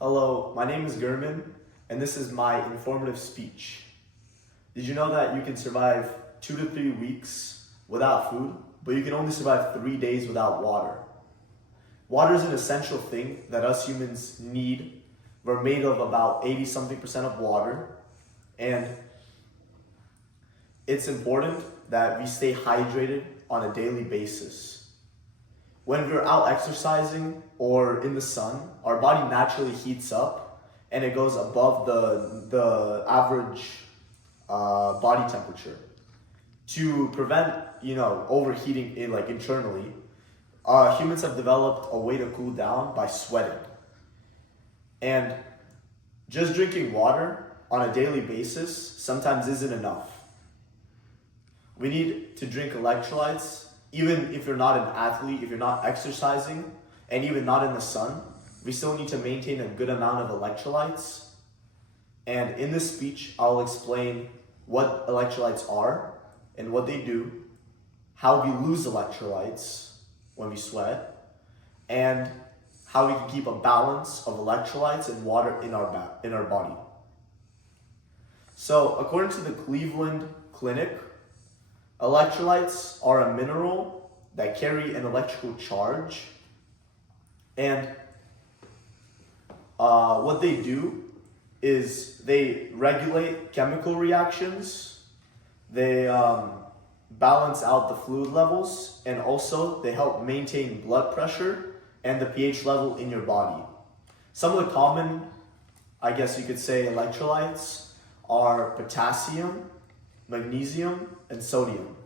Hello, my name is Gurman, and this is my informative speech. Did you know that you can survive 2 to 3 weeks without food, but you can only survive 3 days without water? Water is an essential thing that us humans need. We're made of about 80 something percent of water, and it's important that we stay hydrated on a daily basis. When we're out exercising or in the sun, our body naturally heats up and it goes above the average body temperature. To prevent, overheating internally, humans have developed a way to cool down by sweating. And just drinking water on a daily basis sometimes isn't enough. We need to drink electrolytes. Even if you're not an athlete, if you're not exercising, and even not in the sun, we still need to maintain a good amount of electrolytes. And in this speech, I'll explain what electrolytes are and what they do, how we lose electrolytes when we sweat, and how we can keep a balance of electrolytes and water in our body. So, according to the Cleveland Clinic, electrolytes are a mineral that carry an electrical charge, and what they do is they regulate chemical reactions, they balance out the fluid levels, and also they help maintain blood pressure and the pH level in your body. Some of the common, I guess you could say, electrolytes are potassium, magnesium, and sodium.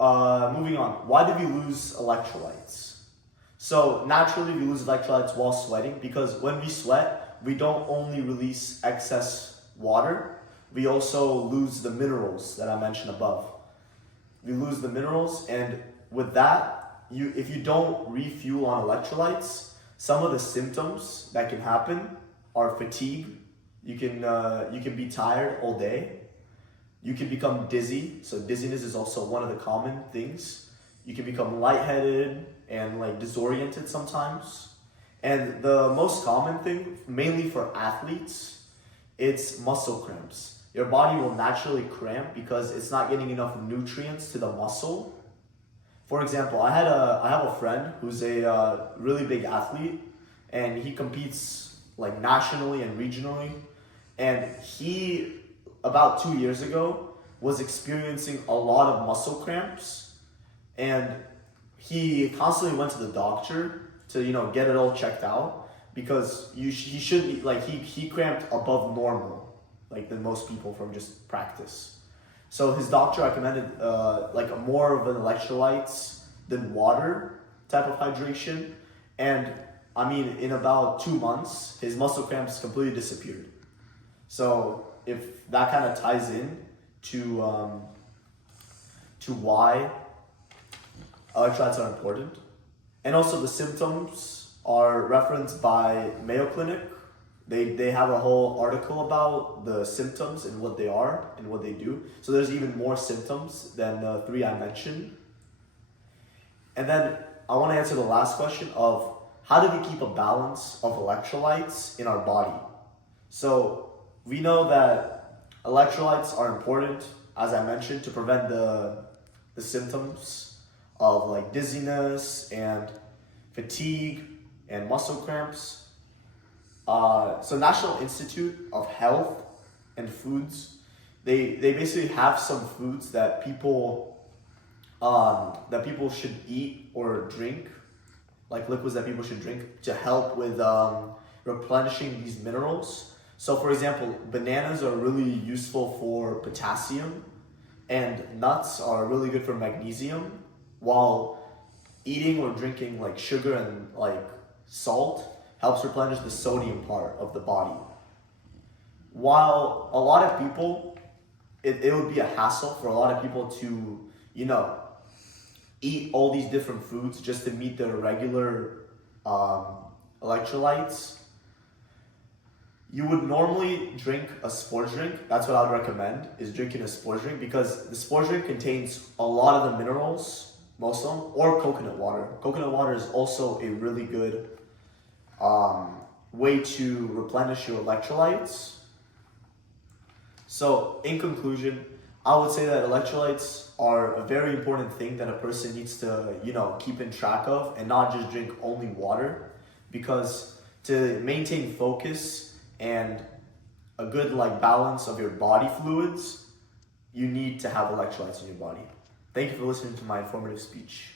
Moving on, why do we lose electrolytes? So naturally we lose electrolytes while sweating because when we sweat, we don't only release excess water, we also lose the minerals that I mentioned above. We lose the minerals, and with that, if you don't refuel on electrolytes, some of the symptoms that can happen are fatigue. You can be tired all day. You can become dizzy. So dizziness is also one of the common things. You can become lightheaded and disoriented sometimes. And the most common thing, mainly for athletes, it's muscle cramps. Your body will naturally cramp because it's not getting enough nutrients to the muscle. For example, I have a friend who's a really big athlete, and he competes nationally and regionally. And he, about 2 years ago, was experiencing a lot of muscle cramps, and he constantly went to the doctor to get it all checked out because he should be he cramped above normal than most people from just practice. So his doctor recommended more of an electrolytes than water type of hydration, and in about 2 months his muscle cramps completely disappeared. So if that kind of ties in to why electrolytes are important. And also the symptoms are referenced by Mayo Clinic. They have a whole article about the symptoms and what they are and what they do. So there's even more symptoms than the 3 I mentioned. And then I want to answer the last question of how do we keep a balance of electrolytes in our body? So we know that electrolytes are important, as I mentioned, to prevent the symptoms of dizziness and fatigue and muscle cramps. So National Institute of Health and Foods, they basically have some foods that people should eat or drink, liquids that people should drink to help with replenishing these minerals. So for example, bananas are really useful for potassium, and nuts are really good for magnesium, while eating or drinking sugar and salt helps replenish the sodium part of the body. While a lot of people, it would be a hassle for a lot of people to, eat all these different foods just to meet their regular electrolytes. You would normally drink a sports drink. That's what I would recommend, is drinking a sports drink, because the sports drink contains a lot of the minerals most of them, or coconut water. Coconut water is also a really good way to replenish your electrolytes. So, in conclusion, I would say that electrolytes are a very important thing that a person needs to, keep in track of and not just drink only water, because to maintain focus and a good balance of your body fluids, you need to have electrolytes in your body. Thank you for listening to my informative speech.